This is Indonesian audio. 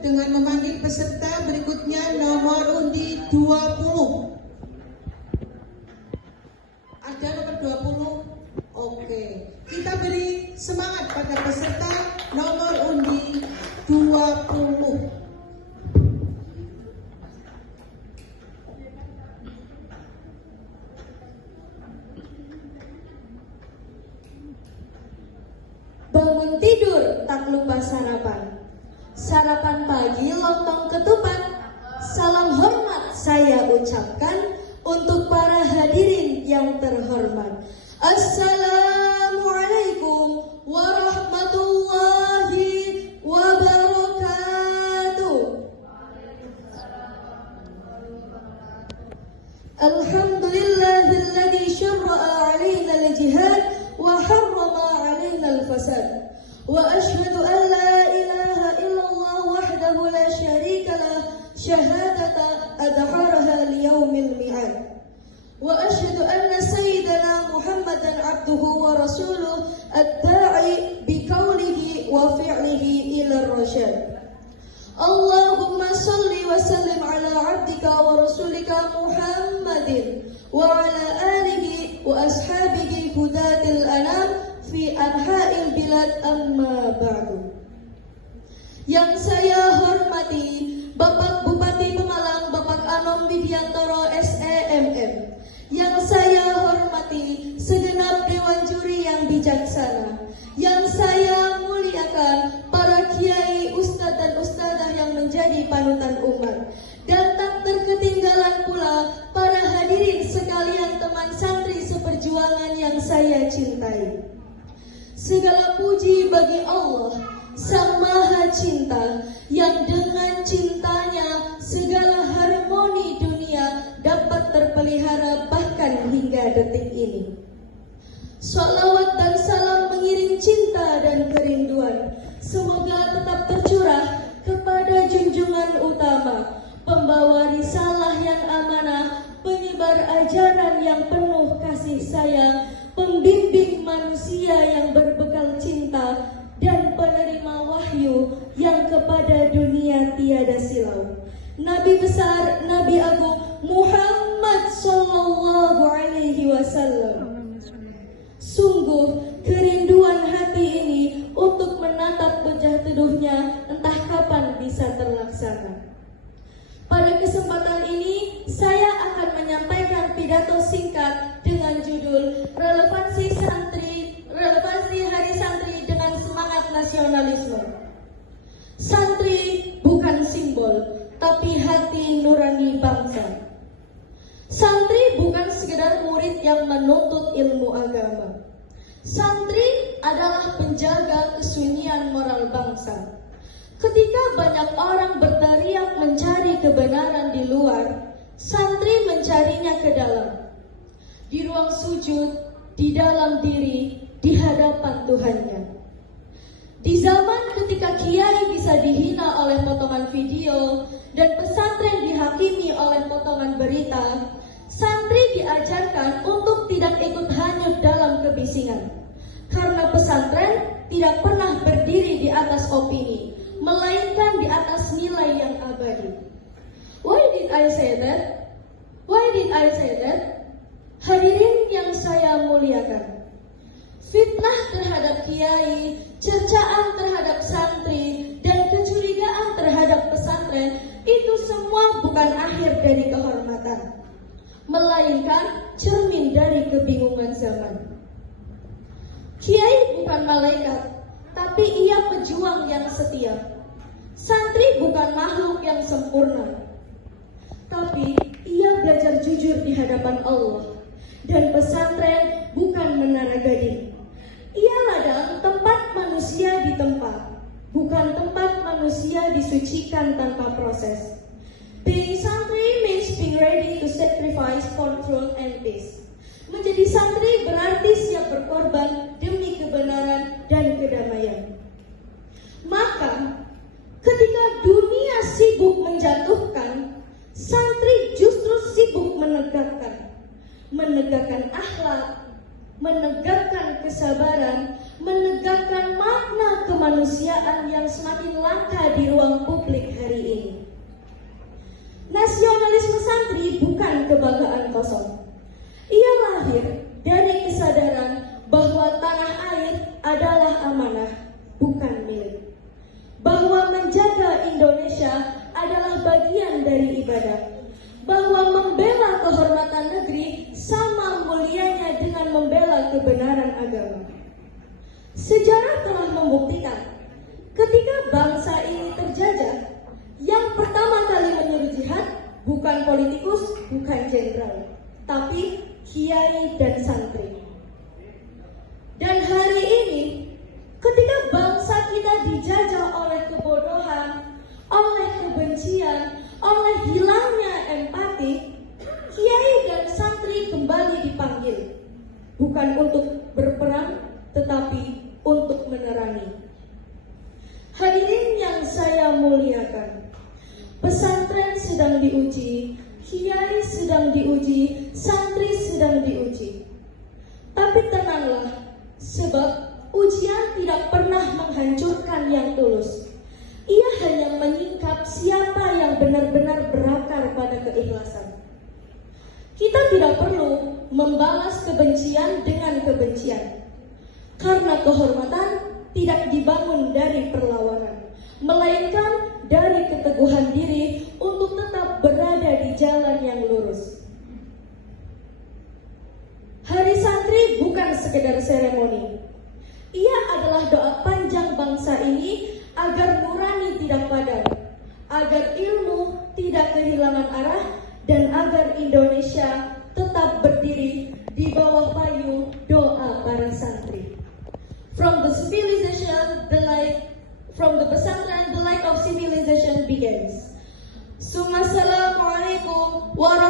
dengan memanggil peserta berikutnya nomor undi 20. Ada nomor 20? Oke. Kita beri semangat pada peserta nomor undi 20. Bangun tidur tak lupa sarapan. Sarapan pagi lontong ketupat. Salam hormat saya ucapkan untuk para hadirin yang terhormat. Assalamualaikum warahmatullahi wabarakatuh. Alhamdulillahilladzi syarra'a 'alaina al-jihad wa harrama 'alaina al-fasad. Wa asyhadu an la ilaha illallah wahdahu la syarika lah syahadata adharaha liyaumil mi'ad. Wa asyhadu anna sayyidana Muhammadan abduhu wa rasuluh ad-da'i biqaulihi wa fi'lihi ila ar-rasyad. Allahumma salli wa sallim ala abdika wa rasulika Muhammadin wa ala alihi wa ashabihi hudatil anam fi anha'il bilad amma ba'du. Yang saya hormati Bapak Bupati Pemalang, Bapak Anom Widiantoro SEMM. Yang saya hormati segenap Dewan Juri yang bijaksana. Yang saya muliakan para kiai, ustadz dan ustadzah yang menjadi panutan umat. Dan tak terketinggalan pula para hadirin sekalian teman santri seperjuangan yang saya cintai. Segala puji bagi Allah, Sang Maha Cinta, yang dengan cintanya segala harmoni dunia dapat terpelihara bahkan hingga detik ini. Salawat dan salam mengiring cinta dan kerinduan semoga tetap tercurah kepada junjungan utama, pembawa risalah yang amanah, penyebar ajaran yang penuh kasih sayang, pembimbing manusia yang berbekal cinta, dan penerima wahyu yang kepada dunia tiada silau. Nabi besar, Nabi agung Muhammad sallallahu alaihi wasallam. Sungguh kerinduan hati ini untuk menatap wajah teduhnya entah kapan bisa terlaksana. Pada kesempatan ini saya akan menyampaikan pidato singkat dengan judul Relevansi Hari Santri dengan Semangat Nasionalisme. Santri bukan simbol, tapi hati nurani bangsa. Santri bukan sekedar murid yang menuntut ilmu agama. Santri adalah penjaga kesunyian moral bangsa. Ketika banyak orang berteriak mencari kebenaran di luar, santri mencarinya ke dalam. Di ruang sujud, di dalam diri, di hadapan Tuhannya. Di zaman ketika kiai bisa dihina oleh potongan video dan pesantren dihakimi oleh potongan berita, santri diajarkan untuk tidak ikut hanyut dalam kebisingan. Karena pesantren tidak pernah berdiri di atas opini, melainkan di atas nilai yang abadi. Why did I say that? Why did I say that? Hadirin yang saya muliakan, fitnah terhadap kiai, cercaan terhadap santri, dan kecurigaan terhadap pesantren itu semua bukan akhir dari kehormatan, melainkan cermin dari kebingungan zaman. Kiai bukan malaikat, tapi ia pejuang yang setia. Santri bukan makhluk yang sempurna, tapi ia belajar jujur di hadapan Allah. Dan pesantren bukan menara gading. Ia ladang tempat manusia ditempa, bukan tempat manusia disucikan tanpa proses. Being santri means being ready to sacrifice for truth and peace. Menjadi santri berarti siap berkorban demi kebenaran dan kedamaian. Maka, ketika dunia sibuk menjatuhkan, santri justru sibuk menegakkan akhlak, menegakkan kesabaran, menegakkan makna kemanusiaan yang semakin langka di ruang publik Indonesia adalah bagian dari ibadah. Bahwa membela kehormatan negeri sama mulianya dengan membela kebenaran agama. Sejarah telah membuktikan, ketika bangsa ini terjajah, yang pertama kali menyuruh jihad bukan politikus, bukan jenderal, tapi kiai dan santri. Dan hari ini, ketika bangsa kita dijajah oleh kebodohan, oleh kebencian, oleh hilangnya empati, kiai dan santri kembali dipanggil, bukan untuk berperang, tetapi untuk menerangi. Hadirin yang saya muliakan, pesantren sedang diuji, kiai sedang diuji, santri sedang diuji. Tapi tenanglah, sebab ujian tidak pernah menghancurkan yang tulus. Ia hanya menyingkap siapa yang benar-benar berakar pada keikhlasan. Kita tidak perlu membalas kebencian dengan kebencian, karena kehormatan tidak dibangun dari perlawanan, melainkan dari keteguhan diri untuk tetap berada di jalan yang lurus. Hari Santri bukan sekedar seremoni. Ia adalah doa panjang bangsa ini agar nurani tidak padam, agar ilmu tidak kehilangan arah, dan agar Indonesia tetap berdiri di bawah payung doa para santri. From the pesantren, the light of civilization begins. Assalamualaikum warahmatullahi